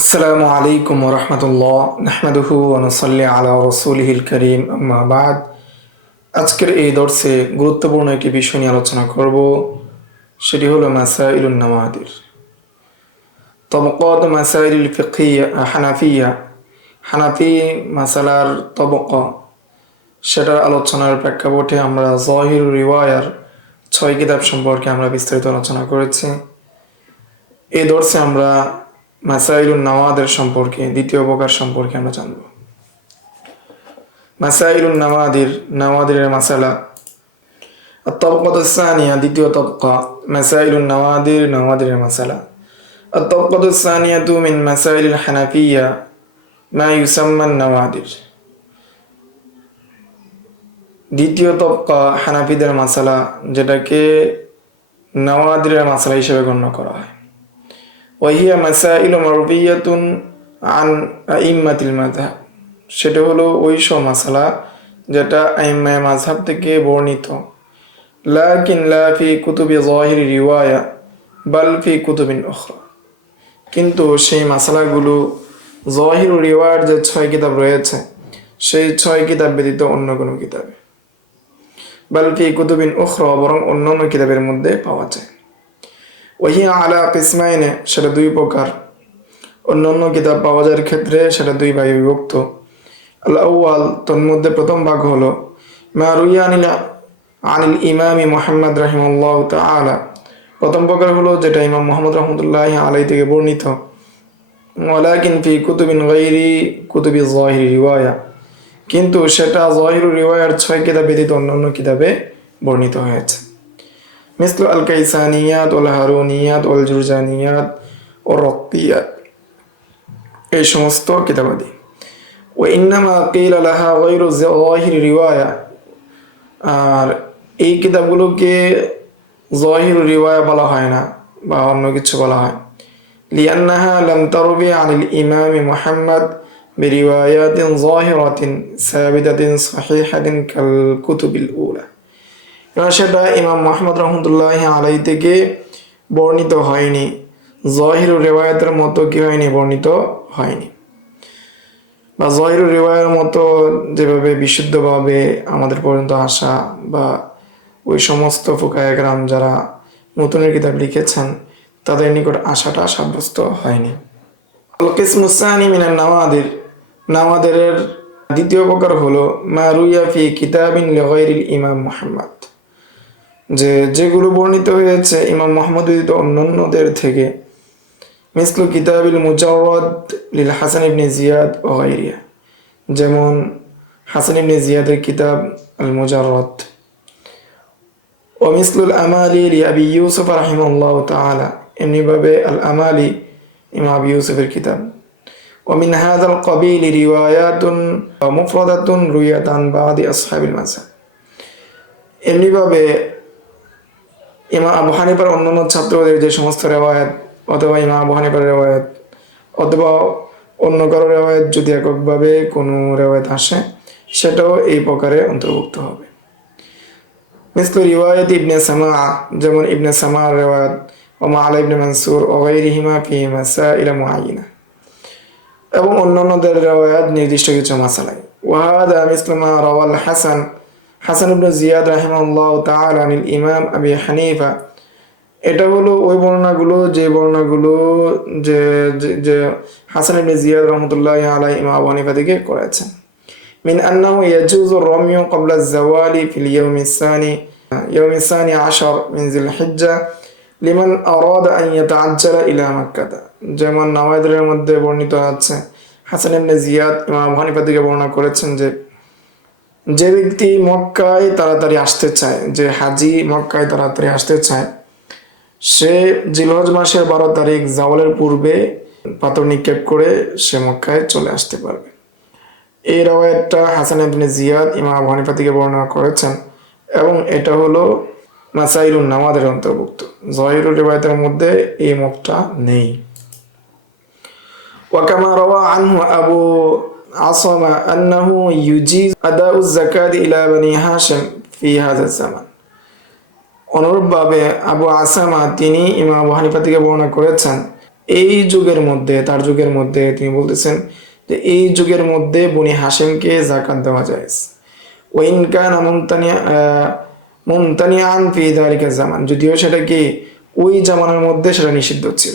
আসসালামু আলাইকুম রহমতুল্লাহ নাহমাদুহু ওয়া নুসাল্লি আলা রাসূলিহিল কারীম আম্মা বাদ। আজকের এই দর্সে গুরুত্বপূর্ণ একটি বিষয় নিয়ে আলোচনা করব, সেটি হলো মাসাইলুন নাওয়াদির। তবকাত মাসাইলুল ফিকহিয়া হানাফিয়া, হানাফি মাসালার তবকা, সেটার আলোচনার প্রেক্ষাপটে আমরা যাহির রিওয়ায়ার 6 কিতাব সম্পর্কে আমরা বিস্তারিত আলোচনা করেছি। এই দর্সে আমরা মাসাইলুন নাওয়াদের সম্পর্কে, দ্বিতীয় প্রকার সম্পর্কে আমরা জানব। মাসাইলুন নাওয়াদির, নাওয়াদিরের মাসালা। আত-তাবকাতুস সানিয়া, দ্বিতীয় তবকা। মাসাইলুন নাওয়াদির, নাওয়াদিরের মাসালা। আত-তাবকাতুস সানিয়াতু মিন মাসাইলিল হানাফিয়া মা ইউসাম্মা নাওয়াদির। দ্বিতীয় তবকা হানাফিদের মাসালা, যেটাকে নাওয়াদিরের মাসালা হিসেবে গণ্য করা হয়। ওয়াহিয়া মাসাইলু মারউইয়াতুন আন আইম্মাতিল মাযহাব, সেটা হলো ওই সব মাসালা যেটা আইম্মায়ে মাযহাব থেকে বর্ণিত। লাকিন লা ফি কুতুবি যাহিরি রিওয়ায়া বাল ফি কুতুবিন উখরা, কিন্তু সেই মাসালাগুলো যাহির রিওয়ায়ার যে 6 কিতাব রয়েছে সেই 6 কিতাব ব্যতীত অন্য কোনো কিতাবে, বাল ফি কুতুবিন উখরা, বরং অন্যান্য কিতাবের মধ্যে পাওয়া যায়। ওহিয়া আলা কিসমাইনে, সেটা দুই প্রকার। অন্যান্য কিতাব পাওয়া যাওয়ার ক্ষেত্রে সেটা দুই ভাগে বিভক্ত। আল আউয়াল, তন্মধ্যে প্রথম ভাগ হলো মা রুইয়া আনিল ইমামি মুহাম্মদ রাহিমাহুল্লাহু তাআলা, প্রথম প্রকার হলো যেটা ইমাম মুহাম্মদ রাহমাতুল্লাহি আলাইহি থেকে বর্ণিত। ওয়ালাকিন ফি কুতুবিন গায়রি কুতুবি যাহির রিওয়ায়া, কিন্তু সেটা যাহির রিওয়ায়ার 6 কিতাব ব্যতীত অন্যান্য কিতাবে বর্ণিত হয়েছে। মিসলু আল কাইসানিয়াত ওয়াল হারুনিয়াত ওয়াল জুরজানিয়াত ওয়ার রাক্তিয়াত, এই সমস্ত কিতাবাদি। ওয়া ইন্নামা কিলা লাহা গায়রু যাহির রিওয়ায়া, আর এই কিতাবগুলোকে যাহির রিওয়ায়া বলা হয় না বা অন্য কিছু বলা হয়। লিআন্নাহা লাম তারবি আনিল ইমামি মুহাম্মদ বিরিওয়ায়াতিন যাহিরাতিন সাবিতাতিন সহিহাতিন কাল কুতুবিল উলা, সেটা ইমাম মুহাম্মদ রাহমাতুল্লাহি আলাইহি থেকে বর্ণিত হয়নি, যাহির রিওয়ায়াতের মতো কি হয়নি, বর্ণিত হয়নি, বা যাহির রিওয়ায়াতের মতো যেভাবে বিশুদ্ধভাবে আমাদের পর্যন্ত আসা, বা ওই সমস্ত ফুকায়ে কেরাম যারা নতুনের কিতাব লিখেছেন তাদের নিকট আশাটা সাব্যস্ত হয়নি। আল কিসমুস সানি মিনান নাওয়াদির, নাওয়াদিরের দ্বিতীয় প্রকার হলো মা রুইয়া ফি কিতাবিন লিগাইরিল ইমাম মুহাম্মদ, যেগুলো বর্ণিত হয়েছে ইমাম মুহাম্মদ ব্যতীত অন্যান্যদের থেকে। মিসলু কিতাবিল মুজাওয়াদ লিল হাসান ইবনে জিয়াদ ওয়া গায়রিহা, যেমন হাসান ইবনে জিয়াদের কিতাব আল মুজাওয়াদ। ওয়া মিসলুল আমালি লি আবি ইউসুফ রাহিমাহুল্লাহু তাআলা, এমনিভাবে আল আমালি ইমাম আবি ইউসুফের কিতাব। ওয়া মিন হাযাল কাবিল রিওয়ায়াতুন মুফরাদাতুন রুইয়াত আন বাদি আসহাবিল মাযহাব, এমনিভাবে ইমাম আবু হানিফার অন্যান্য ছাত্রদের যে সমস্ত রেওয়ায়াত, অথবা ইমাম আবু হানিফার রেওয়ায়াত, অথবা অন্য কারো রেওয়ায়াত যদি এককভাবে কোনো রেওয়ায়াত আসে সেটাও এই প্রকারে অন্তর্ভুক্ত হবে। মিসলু রিওয়ায়াত ইবনে সামা, যেমন ইবনে সামার রেওয়ায়াত, ও মাআলা ইবনে মানসুর ও গায়রিহিমা ফি মাসাইল মুআয়্যানা, এবং অন্যান্যদের রেওয়ায়াত নির্দিষ্ট কিছু মাসালায়। ওয়া হাদা মিসলু মা রাওয়াল হাসান ইবনে জিয়াদ রাহিমাহুল্লাহু তাআলা আনিল ইমাম আবি হানিফা, এটা হলো ওই বর্ণনাগুলো যে যে হাসান ইবনে জিয়াদ রাহমাতুল্লাহি আলাইহি ইমাম আবু হানিফা থেকে করেছেন। মিন আন্নাহু ইয়াজুজু রামিয়ু ক্বাবলা আয-যাওয়ালি ফিল ইয়াউমিস সানি আশার মিন যিলহিজ্জা লিমান আরাদা আন ইয়াতাআজ্জালা ইলা মাক্কাহ, যেমন নাওয়াদিরের মধ্যে বর্ণিত আছে হাসান ইবনে জিয়াদ ইমাম আবু হানিফা থেকে বর্ণনা করেছেন যে ব্যক্তি মক্কায় তাড়াতাড়ি আসতে চায়, যে হাজি মক্কায় তাড়াতাড়ি আসতে চায়, সে জিলহজ মাসের 12 তারিখ জাওয়ালের পূর্বে পাথর নিক্ষেপ করে সে মক্কায় চলে আসতে পারবে। এই রাওয়ায়াতটা হাসান ইবনে জিয়াদ ইমাম আবু হানিফা থেকে বর্ণনা করেছেন, এবং এটা হলো মাসাইলুন নাওয়াদের অন্তর্ভুক্ত। যাহিরুল রিওয়ায়াতের মধ্যে এই মতটা নেই। ওয়া কামা রাওয়া আনহু আবু আসামা আন্নাহু ইউজিজ আদাউজ যাকাত ইলা বনি হাশিম ফি হাযা জামান, অনুরূপভাবে আবু আসামা তিনি ইমাম আবু হানিফা থেকে বর্ণনা করেছেন এই যুগের মধ্যে, তার যুগের মধ্যে তিনি বলতেছেন যে এই যুগের মধ্যে বনি হাশিমকে যাকাত দেওয়া যায়। ওয়াইন কানা মুমতানিআন ফি যালিকা জামান, যদিও সেটা কি ওই জামানার মধ্যে সেটা নিষিদ্ধ ছিল।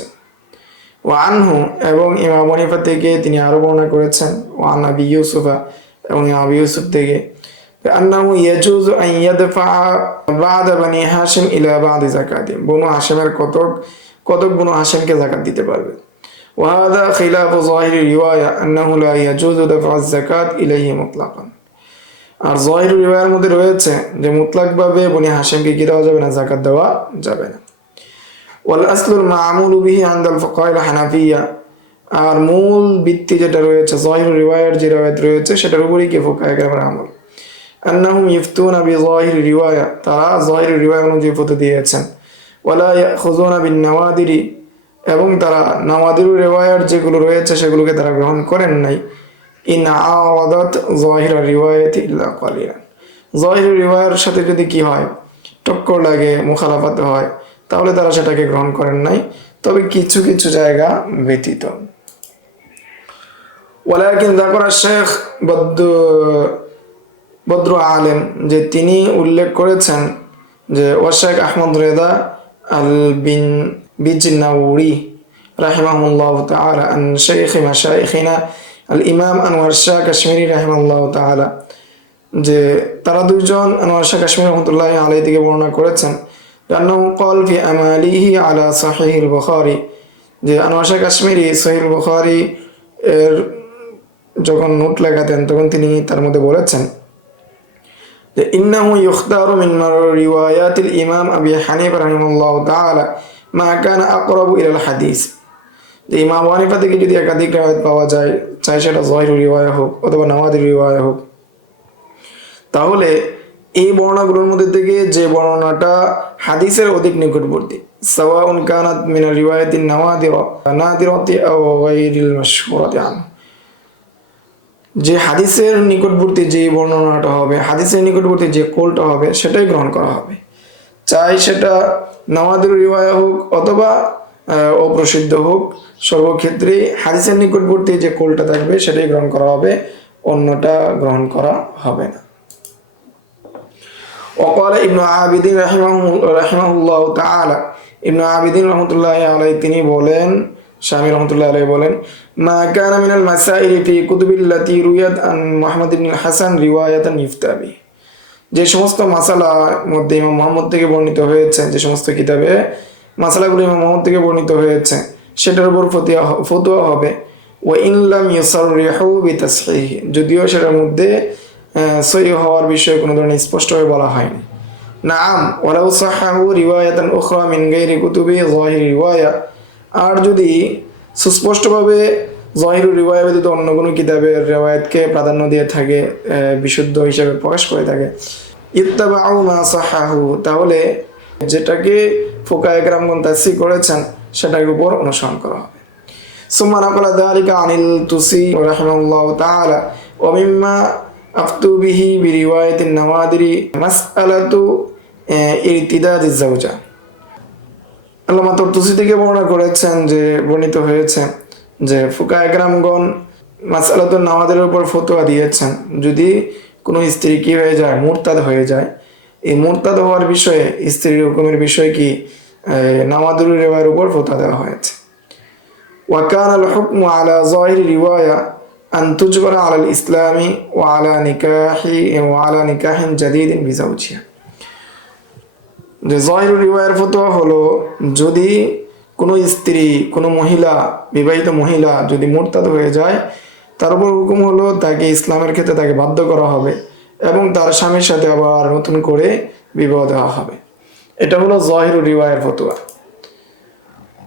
ওয়া আনহু, এবং ইমাম আবু হানিফা থেকে তিনি আরো বর্ণনা করেছেন, ওয়া আন আবি ইউসুফা, এবং ইমাম আবি ইউসুফ থেকে আন্নাহু ইয়াজুজু আন ইয়াদফা বা'দ বানি হাশিম ইলা বা'দ যাকাতিহিম, বনু হাশিমের কতক বনু হাশিমকে যাকাত দিতে পারবে। ওয়া হাযা খিলাফু যাহিরি রিওয়ায়া আন্নাহু লা ইয়াজুজু দাফ'উ যাকাত ইলাইহি মুতলাকান, আর যাহিরি রিওয়ায়ার মধ্যে রয়েছে যে মুতলাকভাবে বনি হাশিমকে কি দেওয়া যাবে না, যাকাত দেওয়া যাবে না। ওয়াল আসলুল মা'মুলু বিহি আনদাল ফুকাহা'ল হানাফিয়া, আর মূল ভিত্তি যেটা রয়েছে যাহিরি রিওয়ায়ার যে রিওয়ায়াত রয়েছে সেটার উপরেই কি ফুকাহায়ে কেরামের আমল। আন্নাহুম ইফতুনা বিযাহিরি রিওয়ায়া, তারা যাহিরি রিওয়ায়া অনুযায়ী ফতোয়া দিয়েছেন। ওয়ালা ইয়াখুযুনা বিন নাওয়াদিরি, এবং তারা নাওয়াদির রিওয়ায়ার যেগুলো রয়েছে সেগুলোকে তারা গ্রহণ করেন নাই। ইন আওয়াদাত যাহিরা রিওয়ায়াতি ইল্লা কালিলান, যাহিরি রিওয়ায়ার সাথে যদি কি হয়, টক্কর লাগে, মুখালাফাত হয়, তাহলে তারা সেটাকে গ্রহণ করেন নাই, তবে কিছু কিছু জায়গা ব্যতীত। ওয়ালাকিন যাকরা শেখ বদরু আলেম, যে তিনি উল্লেখ করেছেন যে ওয়াশেখ আহমদ রেদা আল বিজনাউরি রাহিমাহুল্লাহ তাআলা আন শাইখ মাশাইখিনা আল ইমাম আনোয়ার শাহ কাশ্মীরি রাহিমাহুল্লাহ তাআলা, যে তারা দুইজন আনোয়ার শাহ কাশ্মীরি রাহমাতুল্লাহ আলাইহি থেকে বর্ণনা করেছেন আন্নাহু ক্বাল ফি আমালিহি আলা সহিহুল বুখারী, যে আনোয়ার শাহ কাশ্মীরি সহিহুল বুখারী এর যখন নোট লেখাতেন তখন তিনি তার মধ্যে বলেছেন যে ইন্নাহু ইখতারু মিন রিওয়ায়াতিল ইমাম আবি হানিফা রাহিমাহুল্লাহ তাআলা মা কানা আকরাবু ইলাল হাদিস, যে ইমাম আবু হানিফা থেকে যদি একাধিক রিওয়ায়াত পাওয়া যায়, চাই সেটা যাহিরি রিওয়ায়া হোক অথবা নাওয়াদির রিওয়ায়া হোক, তাহলে এই বর্ণনাগুলোর মধ্যে থেকে যে বর্ণনাটা হাদিসের অধিক নিকটবর্তী, সাওয়াউন কানাত মিন রিওয়ায়াতিন নাদিরাতি আও গায়রিল মাশহুরাতি আনহু, যে হাদিসের নিকটবর্তী যে বর্ণনাটা হবে, হাদিসের নিকটবর্তী যে কোলটা হবে সেটাই গ্রহণ করা হবে, চাই সেটা নাওয়াদির রিওয়ায়া হোক অথবা অপ্রসিদ্ধ হোক, সর্বক্ষেত্রে হাদিসের নিকটবর্তী যে কোলটা থাকবে সেটাই গ্রহণ করা হবে, অন্যটা গ্রহণ করা হবে না। ওয়াকালা ইবনু আবিদিন রাহিমাহুল্লাহ তাআলা, ইবনু আবিদিন রহমতুল্লাহ আলাইহি তিনি বলেন, শামী রহমতুল্লাহ আলাইহি বলেন, মা কানা মিনাল মাসাইল ফি কুতুবিল্লাতি রুয়াত আন মুহাম্মদ ইবনে হাসান রিওয়ায়াতান ইফতাবি, যে সমস্ত মাসালার মধ্যে ইমাম মুহাম্মদ থেকে বর্ণিত হয়েছে, যে সমস্ত কিতাবে মাসালাগুলো ইমাম মুহাম্মদ থেকে বর্ণিত হয়েছে সেটার উপর ফতোয়া হবে। ওয়া ইন লাম ইউসাররিহু বিতাসহিহ, যদিও সেটার মধ্যে সহিহ হওয়ার বিষয়ে কোনো ধরনের স্পষ্টভাবে বলা হয়নি। নাআম ওয়ালাউ সাহাহু রিওয়ায়াতান উখরা মিন গায়রি কুতুবি যাহিরি রিওয়ায়া, আর যদি সুস্পষ্টভাবে যাহিরি রিওয়ায়া ব্যতীত অন্য কোনো কিতাবের রিওয়ায়াতকে প্রাধান্য দিয়ে থাকে, বিশুদ্ধ হিসেবে প্রকাশ করে থাকে, ইত্তাবাউ মা সাহাহু, তাহলে যেটাকে ফুকাহায়ে কেরামগণ তাসহিহ করেছেন সেটার উপর অনুসরণ করা হবে। সুম্মা নাকালা যালিকা আনিল তুসি রাহিমাহুল্লাহ তাআলা ওয়া মিম্মা আফতু বিহি বিরিওয়ায়াতিন নাওয়াদিরি মাসআলাতু ইরতিদাদিজ যাওজা, আল্লামা তুসি থেকে বর্ণনা করেছেন যে বর্ণিত হয়েছে যে ফুকাহায়ে কেরামগণ মাসআলাতুন নাওয়াদিরের উপর ফতোয়া দিয়েছেন, যদি কোনো স্ত্রী কি হয়ে যায়, মুরতাদ হয়ে যায়, এই মুরতাদ হওয়ার বিষয়ে, স্ত্রীর হুকুমের বিষয়ে কি নাওয়াদির রিওয়ায়ার উপর ফতোয়া দেওয়া হয়েছে। ওয়া কানাল হুকমু আলা যাহিরি রিওয়ায়া আন তুজবরা আলাল ইসলামি ওয়া আলা নিকাহিন জাদীদিন বিজাওজিহা, যে যাহিরি রিওয়ায়ার ফতোয়া হলো যদি কোনো স্ত্রী, কোনো মহিলা, বিবাহিত মহিলা যদি মুরতাদ হয়ে যায়, তার উপর হুকুম হলো তাকে ইসলামের ক্ষেত্রে তাকে বাধ্য করা হবে এবং তার স্বামীর সাথে আবার নতুন করে বিবাহ দেওয়া হবে, এটা হলো যাহিরি রিওয়ায়ার ফতোয়া।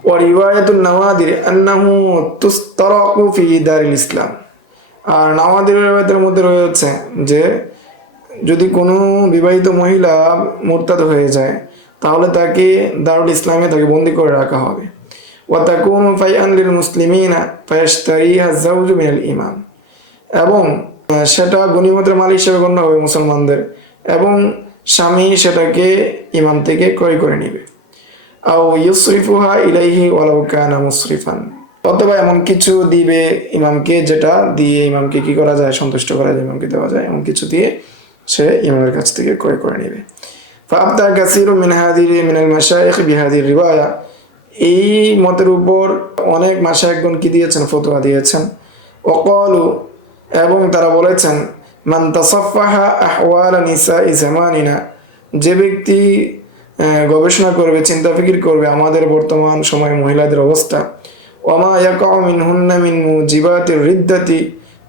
ওয়া রিওয়ায়াতুন নাওয়াদির আন্নাহু তুস্তারাকু ফি দারিল ইসলাম, আর নাওয়াদির রিওয়ায়াতের মধ্যে রয়েছে যে যদি কোনো বিবাহিত মহিলা মুরতাদ হয়ে যায় তাহলে তাকে দারুল ইসলামে তাকে বন্দী করে রাখা হবে। ওয়া তাকুনু ফাইআন লিল মুসলিমিনা ফায়াশতারিহা যাওজু মিনাল ইমাম, এবং সেটা গনিমতের মাল হিসেবে গণ্য হবে মুসলমানদের, এবং স্বামী সেটাকে ইমাম থেকে ক্রয় করে নেবে। আও ইউসরিফুহা ইলাইহি ওয়ালাউ কানা মুসরিফান, অথবা এমন কিছু দিবে ইমামকে যেটা দিয়ে ইমামকে কি করা যায়, সন্তুষ্ট করা যায়, ইমামকে দেওয়া যায়, এমন কিছু দিয়ে সে ইমামের কাছ থেকে ক্রয় করে নেবে। ফাআফতা কাসীরু মিনাল মাশায়েখ বিহাদিহি রিওয়ায়া, এই মতের উপর অনেক মাশায়েখগণ কি দিয়েছেন, ফতোয়া দিয়েছেন। ওয়াকালু, এবং তারা বলেছেন, মান তাসাফফাহা আহওয়াল নিসাই জামানিনা, যে ব্যক্তি গবেষণা করবে, চিন্তা ফিকির করবে আমাদের বর্তমান সময়ের মহিলাদের অবস্থা, ওয়ামা ইয়াকাউ মিনহুন্না মিন মুজিবাতির রিদ্দাতি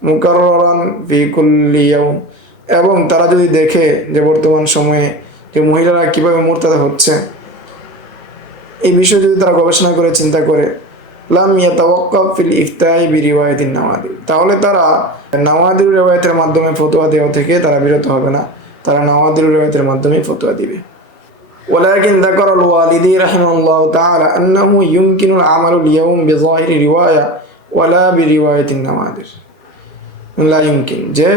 মুকাররারান ফি কুল্লি ইয়াউম, এবং তারা যদি দেখে যে বর্তমান সময়ে যে মহিলারা কিভাবে মুরতাদ হচ্ছে, এই বিষয়ে যদি তারা গবেষণা করে চিন্তা করে, লাম ইয়াতাওয়াক্কাফ ফিল ইফতাই বিরিওয়ায়াতিন নাওয়াদির, তাহলে তারা নাওয়াদির রিওয়ায়াতের মাধ্যমে ফতোয়া দেওয়া থেকে তারা বিরত হবে না, তারা নাওয়াদির রিওয়ায়াতের মাধ্যমে ফতোয়া দিবে। ولكن ذكر الوالدي رحمه الله تعالى أنه يمكن العمل اليوم بظاهر رواية ولا برواية النوادر. لا يمكن، যে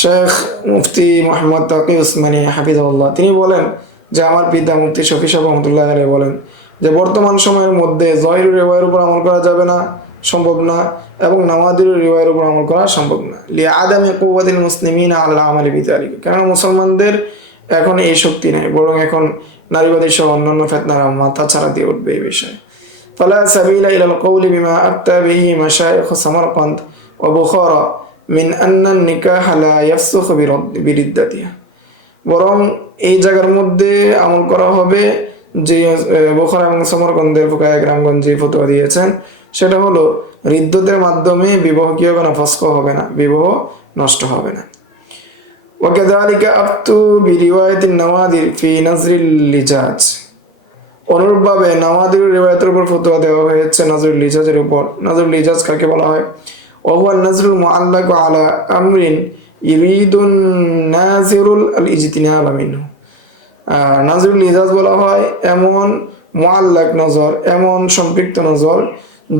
শেখ মুফতি মোহাম্মদ তাকি উসমানী হাফিজাহুল্লাহ তিনি বলেন যে আমার পিতা মুফতি শফি সাহেব রহমতুল্লাহ আলাইহি বলেন যে বর্তমান সময়ের মধ্যে জহির রিওয়ায়ের উপর আমল করা যাবে না, সম্ভব না, এবং নাওয়াদির রিওয়ায়ের উপর আমল করা সম্ভব না। লিআদামি কুওয়াতিল মুসলিমিনা আলা আমালি বিযালিকা, কারণ মুসলমানদের এখন এই শক্তি নেই, বরং এখন নারীবাদী সহ অন্যান্য ফিতনার মাথা ছাড়া দিয়ে উঠবে এই বিষয়ে। ফালা সাবিলা ইলাল কওলি বিমা আফতা বিহি মাশায়েখ সামারকান্দ ওয়া বুখারা মিন আন্না নিকাহ লা ইয়াফসুখ বিরিদ্দাতিহা, বরং এই জায়গার মধ্যে আমল করা হবে যে বুখারা এবং সামারকান্দের ফুকাহায়ে কেরামগণ যে ফতোয়া দিয়েছেন, সেটা হলো রিদ্দতের মাধ্যমে বিবাহ কি হবে না, ফসখ হবে না, বিবাহ নষ্ট হবে না। وكذلك أفتوا برواية النوادر في نظر اللجاج, অনুরূপভাবে নাওয়াদির রিওয়ায়াতের উপর ফতোয়া দেওয়া হয়েছে নজরুল লিজাজের উপর। নজরুল লিজাজ কাকে বলা হয়? ওহুয়া নজরুল মুআল্লাক আলা আমরিন ইরিদুন নাজিরুল আল ইজতিনাব মিনহু, নজরুল লিজাজ বলা হয় এমন মুআল্লাক নজর, এমন সম্পৃক্ত নজর,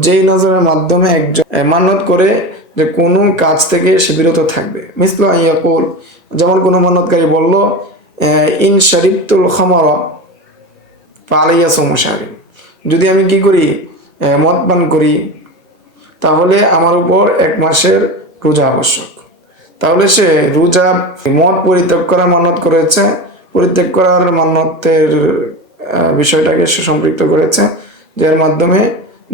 যেই নজরের মাধ্যমে একজন মান্নত করে যে কোনো কাজ থেকে সে বিরত থাকবে। মিসলু আন ইয়াকুল, যেমন কোনো মান্নতকারী বলল ইন শারিবতুল খামারা ফালাইয়া সাওমু শাহরিন, যদি আমি কি করি, মদ পান করি, তাহলে আমার উপর 1 মাসের রোজা আবশ্যক। তাহলে সে রোজা মদ পরিত্যাগ করা মান্নত করেছে, পরিত্যাগ করার মান্নতের বিষয়টাকে সে সম্পৃক্ত করেছে, যার মাধ্যমে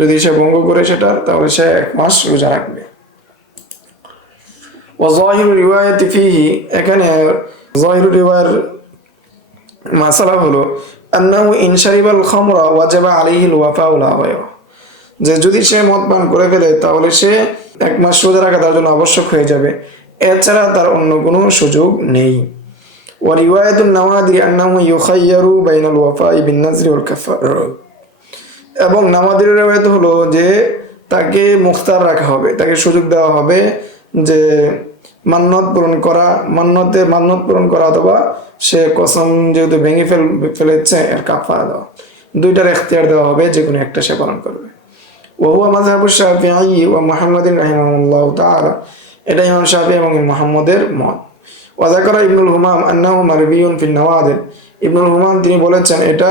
যদি সে ভঙ্গ করে সেটা, তাহলে সে 1 মাস রোজা রাখবে। ওয়াজাহিরু রিওয়ায়াতি ফিহি, এখানে জাহিরু রিওয়ায়ার মাসালা হলো আন্নাহু ইন শারিবাল খামরা ওয়াজাবা আলাইহিল ওয়াফাউ লা গায়রা, যে যদি সে মদ পান করে ফেলে তাহলে সে 1 মাস রোজা রাখা তার জন্য আবশ্যক হয়ে যাবে, এছাড়া তার অন্য কোনো সুযোগ নেই। ওয়া রিওয়ায়াতুন নাওয়াদির আন্নাহু ইউখায়্যারু বাইনাল ওয়াফাই বিন নাজরি ওয়াল কাফারা, এবং নাওয়াদির রিওয়ায়াত হলো যে তাকে মুখতার রাখা হবে, তাকে সুযোগ দেওয়া হবে যে মান্নত পূরণ করা অথবা সে কসম যেহেতু ভেঙে ফেলেছে এর কাফারা দেওয়া, দুইটার এখতিয়ার দেওয়া হবে, যে কোনো একটা সে পালন করবে। ওহুয়া মাযহাবুশ শাফিঈ ওয়া মুহাম্মাদিন রাহিমাহুল্লাহু তাআলা, এটা ইমাম শাফিঈ এবং মুহাম্মদের মত। ওয়া যাকারা ইবনুল হুমাম আন্নাহু মারবিয়ুন ফিন নাওয়াদির, ইবনুল হুমাম তিনি বলেছেন এটা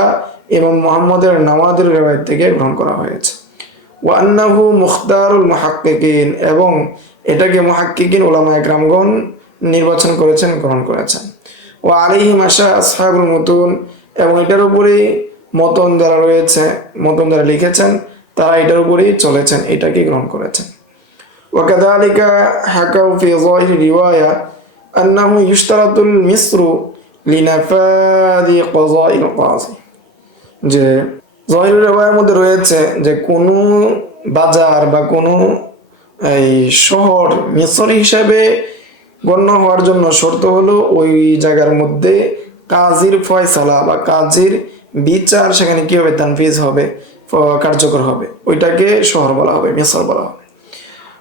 ইমাম মুহাম্মদের নাওয়াদির রিওয়ায়াত থেকে গ্রহণ করা হয়েছে। ওয়া আন্নাহু মুখতারুল মুহাক্কিকিন, এবং এটাকে মুহাক্কিকিন উলামায়ে কেরামগণ নির্বাচন করেছেন, গ্রহণ করেছেন। ওয়া আলাইহি মাশা আসহাবুল মুতুন, এবং এটার উপরেই মতন যারা রয়েছে, মতন যারা লিখেছেন তারা এটার উপরেই চলেছেন, এটাকে গ্রহণ করেছেন। ওয়া কাযালিকা হাকাউ ফি যাহির রিওয়ায়া আন্নাহু ইশতারাতুল মিসরু লিনাফাদি কাযাইল কাযী, যে যাহির রিওয়ায়ার মধ্যে রয়েছে যে কোনো বাজার বা কোনো এই শহর মিসর হিসাবে গণ্য হওয়ার জন্য শর্ত হলো ওই জায়গার মধ্যে কাজীর ফয়সালা বা কাজীর বিচার সেখানে কি হবে, তানফিজ হবে, কার্যকর হবে, ওইটাকে শহর বলা হবে, মিসর বলা হবে।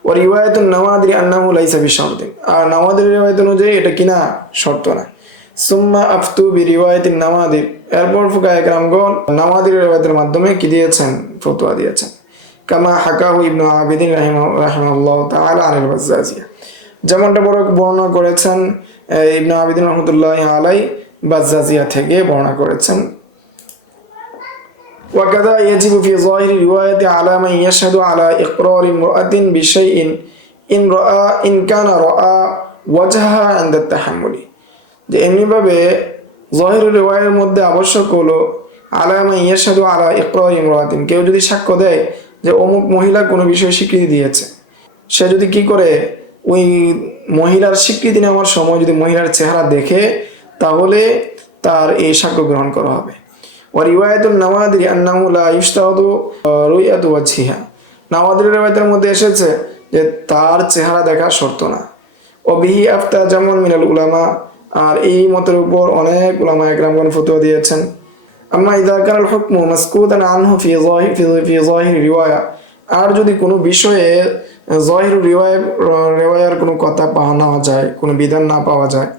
ও রিওয়ায়াতুন নাওয়াদির আন্নাহু লাইসা বিশারতিন, আর নাওয়াদির রিওয়ায়াত অনুযায়ী এটা কিনা শর্ত না। সুম্মা আফতু বিরিওয়ায়াতিন নাওয়াদির, এরপর ফুকাহায়ে কেরামগণ নাওয়াদির রিওয়ায়াতের মাধ্যমে কি দিয়েছেন, ফতোয়া দিয়েছেন। কামা হাকাহু ইবনু আবিদিন রাহিমাহুল্লাহু তাআলা আনিল বাজ্জাজিয়া, যেমনটা বর্ণনা করেছেন ইবনু আবিদিন রহমতুল্লাহি আলাইহি বাজ্জাজিয়া থেকে বর্ণনা করেছেন। وكذا يجب في ظاهر الرواية على من يشهد على إقرار امرأة بشيء إن كان رأى وجهها عند التحمل যে এমনিভাবে ظاهر রিওয়ায়াতের মধ্যে আবশ্যক হলো আলা মান ইয়াশহাদু আলা ইকরার ইমরাতিন, কেউ যদি সাক্ষ্য দেয় যে অমুক মহিলা কোনো বিষয়ে স্বীকৃতি দিয়েছে, সে যদি কি করে ওই মহিলার স্বীকৃতি নেওয়ার সময় যদি মহিলার চেহারা দেখে তাহলে তার এই সাক্ষ্য গ্রহণ করা হবে। ওয়ারিওয়ায়াতুন নাওয়াদির আন্নাহু লা ইশতাহাদু রুইয়াতু ওয়াজহিহা, নাওয়াদির রিওয়ায়াতের মধ্যে এসেছে যে তার চেহারা দেখা শর্ত না। ও বিহি আফতা জামুন মিনাল উলামা, আর এই মতের উপর অনেক উলামা একরামগণ ফতোয়া দিয়েছেন। আম্মা ইযা কানাল হুকমু মাসকুতান আনহু ফি যাহির রিওয়ায়া, আর যদি কোনো বিষয়ে যাহির রিওয়ায়ার কোনো কথা পাওয়া না যায়, কোনো বিধান না পাওয়া যায়,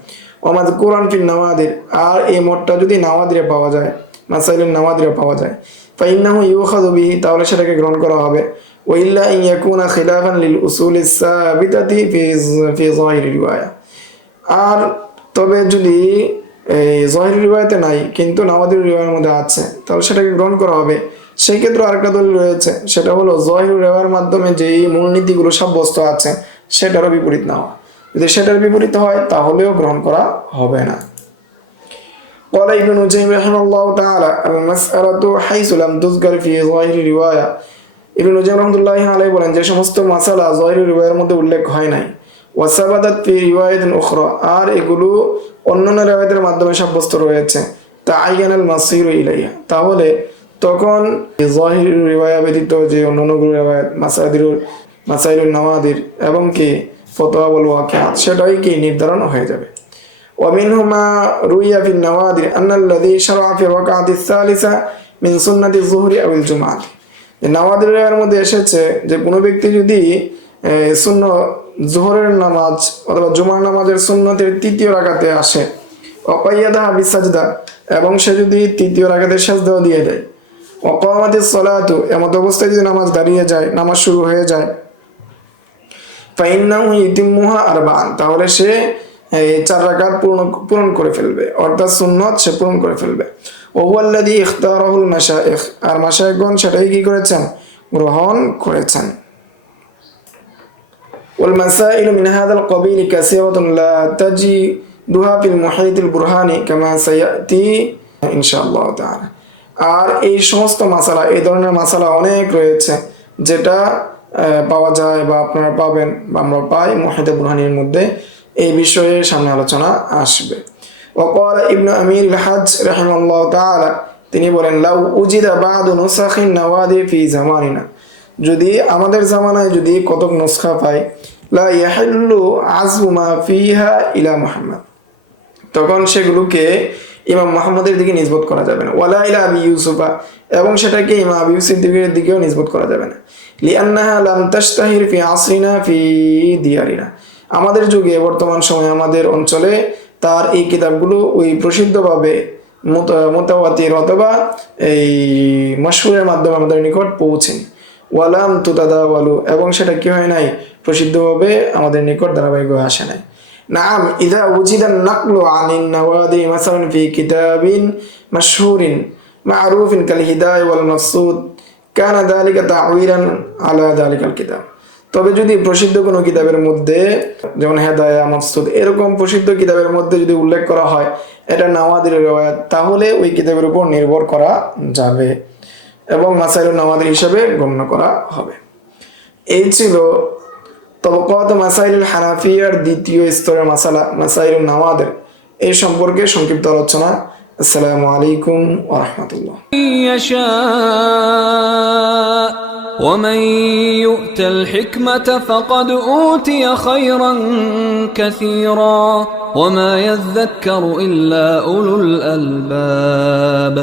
ওমাযকুরান ফিন নাওয়াদির, আর এই মতটা যদি নাওয়াদিরে পাওয়া যায়, মাসাইলুন নাওয়াদিরে পাওয়া যায়, ফাইন্নাহু ইউখাযু বিহি, তাহলে সেটাকে গ্রহণ করা হবে। ওয়া ইল্লা ইন ইয়াকুনা খিলাফান লিল উসুলিস সাবিতাতি ফি যাহির রিওয়ায়া, আর তবে যদি এই যাহির রিওয়ায়াতে নাই কিন্তু নাওয়াদির রিওয়ায়ার মধ্যে আছে তাহলে সেটাকে গ্রহণ করা হবে। সেই ক্ষেত্রে আরেকটা দলিল রয়েছে, সেটা হলো যাহির রিওয়ায়ার মাধ্যমে যেই মূলনীতিগুলো সাব্যস্ত আছে সেটারও বিপরীত না হওয়া। যদি সেটার বিপরীত হয় তাহলেও গ্রহণ করা হবে না। قال ابن نجيم رحمه الله تعالى المسألة حيث لم تذكر في ظاهر رواية, ইবনে নুজাইম রাহমাতুল্লাহি আলাইহি বলেন যে সমস্ত মাসালা যাহির রিওয়ায়ার মধ্যে উল্লেখ হয় নাই, ওয়াসাবাদাত ফি রিওয়ায়াতিন উখরা, আর এগুলো অন্যান্য রিওয়ায়াতের মাধ্যমে সাব্যস্ত রয়েছে, তাআয়্যানাল মাসিরু ইলাইহা, তাহলে তখন যাহির রিওয়ায়া ব্যতীত যে অন্যান্য রিওয়ায়াত মাসাইলুন নাওয়াদির এবং কি ফতোয়া ওয়াল ওয়াকিআত সেটাই কি নির্ধারণ হয়ে যাবে। ومنه ما روي في النوادر أن الذي شرع في الركعة الثالثة من سنة الظهر أو الجمعة, নাওয়াদিরের মধ্যে এসেছে যে কোনো ব্যক্তি যদি জোহরের নামাজ অথবা জুমার নামাজের সুন্নতের তৃতীয় রাকাতে আসে, ওয়াকাইয়াদাহা বিসাজদা, এবং সে যদি তৃতীয় রাকাতের সাজদাও দিয়ে দেয়, ওয়াকামাতিস সালাতু, এমত অবস্থায় যদি নামাজ দাঁড়িয়ে যায়, নামাজ শুরু হয়ে যায়, ফাইন্নাহু ইতিম্মুহা আরবাআন, তাহলে সে এই 4 রাকাত পূরণ করে ফেলবে, অর্থাৎ সুন্নত সে পূরণ করে ফেলবে। ওয়াল্লাযী ইখতারাহুল মাশায়েখ, আর মাশায়েখগণ সেটাই কি করেছেন, গ্রহণ করেছেন। ওয়াল মাসাইলু মিন হাযাল ক্বাবিল কাসীরাতুন লা তাজিদুহা ফিল মুহীতিল বুরহানি কামা সায়াতি ইনশাআল্লাহ তাআলা, আর এই সমস্ত মাসালা, এই ধরনের মাসালা অনেক রয়েছে যেটা পাওয়া যায় বা আপনারা পাবেন বা আমরা পাই মুহীতুল বুরহানির মধ্যে, এই বিষয়ে সামনে আলোচনা আসবে। ওয়াকাল ইবনু আমির আল-হাজ রাহিমাহুল্লাহ তাআলা, তিনি বলেন লাউ উজিদা বাদু নুসাখিন নাওয়াদি ফি জামানিনা, যদি আমাদের জামানায় যদি কতক নুসখা পাই, লা ইয়াহিল্লু আযমু মা ফিহা ইলা মুহাম্মদ, তখন সেগুলোকে ইমাম মুহাম্মদের দিকে নিসবত করা যাবে না, ওয়ালা ইলা আবি ইউসুফা, এবং সেটাকে ইমাম আবি ইউসুফের দিকেও নিসবত করা যাবে না, লিআন্নাহা লাম তাশতাহির ফি আসরিনা ফি দিয়ারিনা, আমাদের যুগে বর্তমান সময়ে আমাদের অঞ্চলে তার এই কিতাবগুলো ওই প্রসিদ্ধভাবে মুতাওয়াতির অথবা এই মাশহুরের মাধ্যমে আমাদের নিকট পৌঁছেনি। ওয়ালাম তুতাদাওয়ালু, এবং সেটা কি হয় নাই, প্রসিদ্ধভাবে আমাদের নিকট ধারাবাহিকভাবে আসে নাই। নাম ইযা উজিদান নাকলু আনিন নাওয়াদি মাসালান ফি কিতাবিন মাশহুরিন মা'রুফিন কাল হিদায়া ওয়াল মাকসুদ কানা যালিকা তা'ওয়িলান আলা যালিকাল কিতাব, তবে যদি প্রসিদ্ধ কোনো কিতাবের মধ্যে যেমন হেদায়া মাকসুদ এরকম প্রসিদ্ধ কিতাবের মধ্যে যদি উল্লেখ করা হয় এটা নাওয়াদির রিওয়ায়াত, তাহলে ওই কিতাবের উপর নির্ভর করা যাবে এবং মাসাইলুন নাওয়াদির হিসেবে গণ্য করা হবে। এই ছিল তবকাত মাসাইলুল হানাফিয়ার দ্বিতীয় স্তরের মাসালা মাসাইলুন নাওয়াদির, এই সম্পর্কে সংক্ষিপ্ত আলোচনা। আসসালামু আলাইকুম ওয়া রাহমাতুল্লাহ। ومن يؤت الحكمة فقد أوتي خيرا كثيرا وما يذكر إلا أولو الألباب.